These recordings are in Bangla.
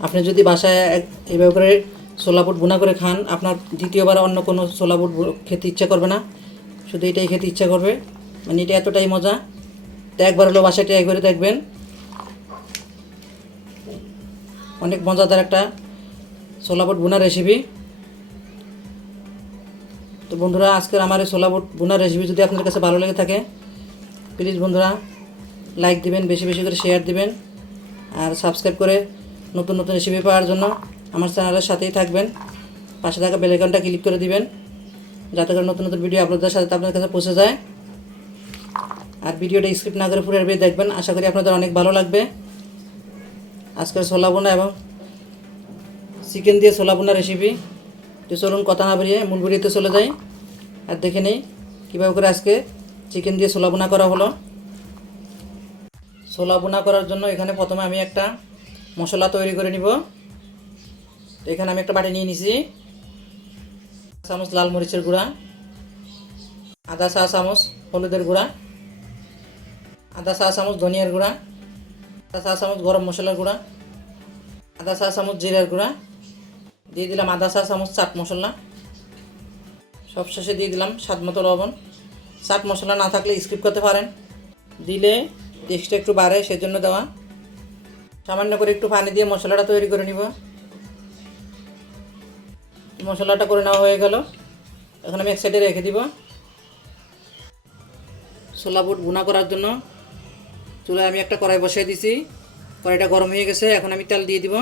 আপনি যদি বাসায় এক- এইভাবে করে ছোলা বুট বোনা করে খান, আপনার দ্বিতীয়বার অন্য কোনো ছোলা বুট খেতে ইচ্ছা করবে না। শুধু এটাই খেতে ইচ্ছা করবে। মানে এটা এতটাই মজা। তো একবার হলো বাসায় ট্রাই করে দেখবেন। অনেক মজাদার একটা ছোলা বুট বোনা রেসিপি তো বন্ধুরা, আজকের আমার এই ছোলা বুট বোনা রেসিপি যদি আপনার কাছে ভালো লেগে থাকে প্লিজ বন্ধুরা লাইক দিবেন, বেশি বেশি করে শেয়ার দিবেন। আর সাবস্ক্রাইব করে নতুন নতুন রেসিপি পাওয়ার জন্য আমার চ্যানেলের সাথেই থাকবেন। পাশে থাকা বেলাইকনটা ক্লিক করে দিবেন, যাতে করে নতুন নতুন ভিডিও আপলোডের সাথে আপনার কাছে পৌঁছে যায়। আর ভিডিওটা স্ক্রিপ্ট না করে পুরো দেখবেন, আশা করি আপনাদের অনেক ভালো লাগবে। আজকের ছোলা বোনা এবং চিকেন দিয়ে ছোলা বোনা রেসিপি তো চলুন কথা না বেরিয়ে মূল চলে যাই। আর দেখে নেই কীভাবে করে আজকে চিকেন দিয়ে ছোলা বোনা করা হলো। ছোলা বোনা করার জন্য এখানে প্রথমে আমি একটা মশলা তৈরি করে নিব। এখানে আমি একটা বাটি নিয়ে নিছি। চামচ লাল মরিচের গুঁড়া, আদা চা চামচ হলুদের গুঁড়া, আদা চা চামচ ধনিয়ার গুঁড়া, আদা চা চামচ গরম মশলার গুঁড়া, আদা চা চামচ জিরার গুঁড়া, দিয়ে দিলাম আদা চা চামচ চাট মশলা। সব শেষে দিয়ে দিলাম স্বাদ মতো লবণ। চাট মশলা না থাকলে স্কিপ করতে পারেন। দিলে টেস্টটা একটু বাড়ে, সেজন্য দেওয়া। সামান্য করে একটু পানি দিয়ে মশলাটা তৈরি করে নিব। মশলাটা করে নেওয়া হয়ে গেল। এখন আমি এক সাইডে রেখে দিব। ছোলা বুট গুঁড়া করার জন্য চুলায় আমি একটা কড়াই বসিয়ে দিছি। কড়াইটা গরম হয়ে গেছে, এখন আমি তেল দিয়ে দিব।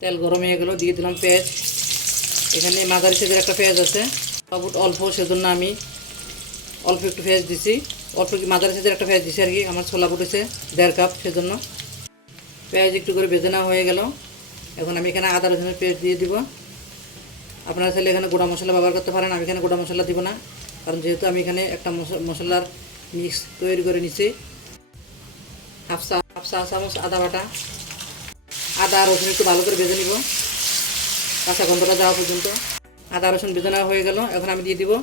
তেল গরম হয়ে গেল, দিয়ে দিলাম পেঁয়াজ। এখানে মাঝারি সাইজের একটা পেঁয়াজ আছে। বুট অল্প, সেজন্য আমি অল্প একটু পেঁয়াজ দিছি। অল্প কি মাদার সাইজের একটা পেঁয়াজ দিছি আর কি, আমার ছোলা হচ্ছে দেড় কাপ সেজন্য। পেঁয়াজ একটু করে ভেজে নেওয়া হয়ে গেল। এখন আমি এখানে আদা, রসুনের পেস্ট দিয়ে দিব। আপনারা চাইলে এখানে গোটা মশলা ব্যবহার করতে পারেন, আমি এখানে গোটা মশলা দিব না। কারণ যেহেতু আমি এখানে একটা মশ- মশলার মিক্স তৈরি করে নিছি। হাফ চা হাফ চা চামচ আদা বাটা। আদা রসুন একটু ভালো করে ভেজে নিব। কাঁচা গন্ধটা যাওয়া পর্যন্ত। আদা, রসুন ভেজে নেওয়া হয়ে গেল। এখন আমি দিয়ে দিব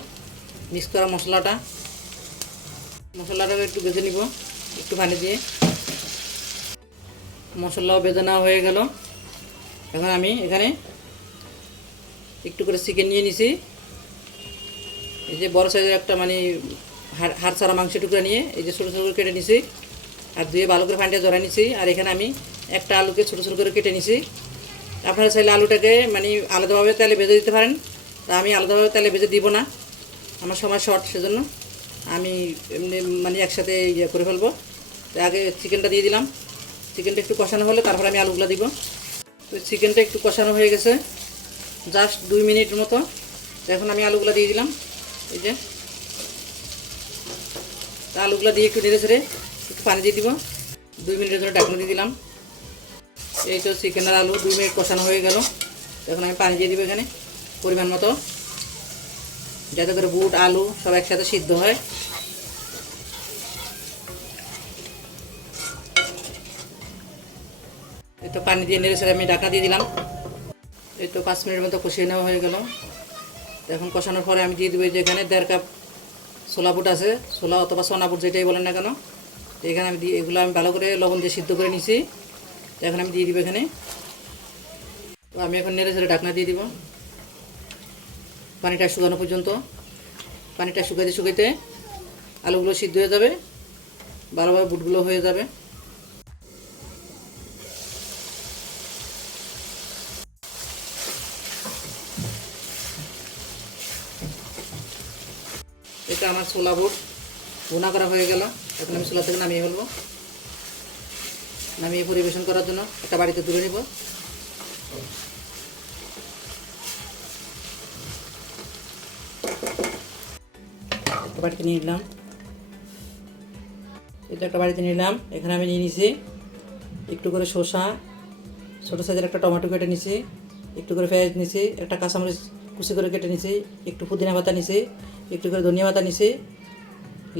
মিক্স করা মশলাটা। মশলাটাকে একটু ভেজে নিব, একটু পানি দিয়ে। মশলাও নেওয়া হয়ে গেল। এখন আমি এখানে একটু করে চিকেন নিয়ে নিছি। এই যে বড় সাইজের একটা মানে হাড় ছাড়া মাংস টুকরা নিয়ে এই যে ছোটো ছোটো করে কেটে নিছি। আর ধুয়ে ভালো করে ফান্ডিয়ে জড়াই নিছি। আর এখানে আমি একটা আলুকে ছোটো ছোটো করে কেটে নিছি। আপনারা চাইলে আলুটাকে মানে আলাদাভাবে তেলে ভেজে দিতে পারেন। তা আমি আলাদাভাবে তেলে ভেজে দিব না। আমার সময় শর্ট সেজন্য আমি এমনি মানে একসাথে ইয়ে করে ফেলব। আগে চিকেনটা দিয়ে দিলাম। চিকেনটা একটু কষানো হলে তারপর আমি আলুগুলো দিব। তো চিকেনটা একটু কষানো হয়ে গেছে। জাস্ট দুই মিনিট মতো। এখন আমি আলুগুলো দিয়ে দিলাম। এই যে। আলুগুলো দিয়ে একটু নেড়ে ছেড়ে একটু পানি দিয়ে দিব। দুই মিনিটের জন্য ঢাকনা দিয়ে দিলাম। এই তো চিকেনের আলু দুই মিনিট কষানো হয়ে গেল। এখন আমি পানি দিয়ে দিব এখানে, পরিমাণ মতো। যাতে করে বুট, আলু সব একসাথে সিদ্ধ হয়। এই তো পানি দিয়ে নেড়ে আমি ঢাকা দিয়ে দিলাম। এই তো পাঁচ মিনিটের মতো কষিয়ে নেওয়া হয়ে গেল। এখন কষানোর পরে আমি দিয়ে দেবো এই যে এখানে দেড় কাপ ছোলা বুট আছে। ছোলা অথবা সোনা বুট যেটাই বলেন না কেন। এখানে আমি দিয়ে এগুলো আমি ভালো করে লবণ দিয়ে সিদ্ধ করে নিছি এখন আমি দিয়ে দিব এখানে। তো আমি এখন নেড়ে ছেড়ে ঢাকনা দিয়ে দিব। পানিটা শুকানো পর্যন্ত। পানিটা শুকাইতে শুকাইতে আলুগুলো সিদ্ধ হয়ে যাবে, ভালোভাবে বুটগুলো হয়ে যাবে। এটা আমার ছোলা বুট। বোনা করা হয়ে গেল। এখন আমি ছোলা থেকে নামিয়ে ফেলব। নামিয়ে পরিবেশন করার জন্য একটা বাড়িতে তুলে নিব। একটা বাড়িতে নিয়ে নিলাম। এটা একটা বাড়িতে নিলাম। এখানে আমি নিয়ে নিছি একটু করে শসা। ছোটো সাইজের একটা টমেটো কেটে নিছি, একটু করে পেঁয়াজ নিছি, একটা কাঁচামরিচ কুচি করে কেটে নিছি, একটু পুদিনা পাতা নিছি, একটু করে ধনিয়া পাতা নিছি,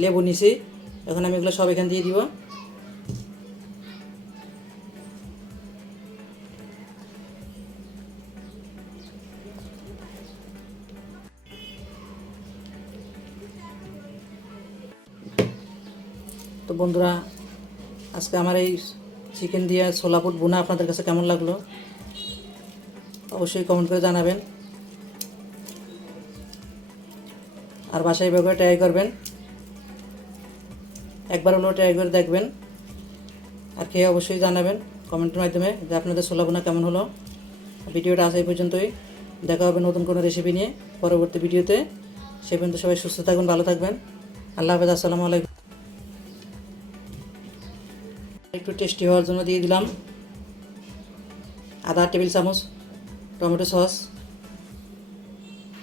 লেবু নিছি। এখন আমি এগুলো সব এখান দিয়ে দিব। তো বন্ধুরা, আজকে আমার এই চিকেন দিয়ে ছোলা বুট বোনা আপনাদের কাছে কেমন লাগল? অবশ্যই কমেন্ট করে জানাবেন। আর বাসায় এভাবে ট্রাই করবেন। একবার হলেও ট্রাই করে দেখবেন। আর খেয়ে অবশ্যই জানাবেন কমেন্টের মাধ্যমে যে আপনাদের ছোলা বোনা কেমন হলো। ভিডিওটা আজ এই পর্যন্তই। দেখা হবে নতুন কোনো রেসিপি নিয়ে পরবর্তী ভিডিওতে। সে পর্যন্ত সবাই সুস্থ থাকবেন ভালো থাকবেন। আল্লাহ হাফেজ, আসসালামু আলাইকুম। একটু টেস্টি হওয়ার জন্য দিয়ে দিলাম। আধা টেবিল চামচ টমেটো সস।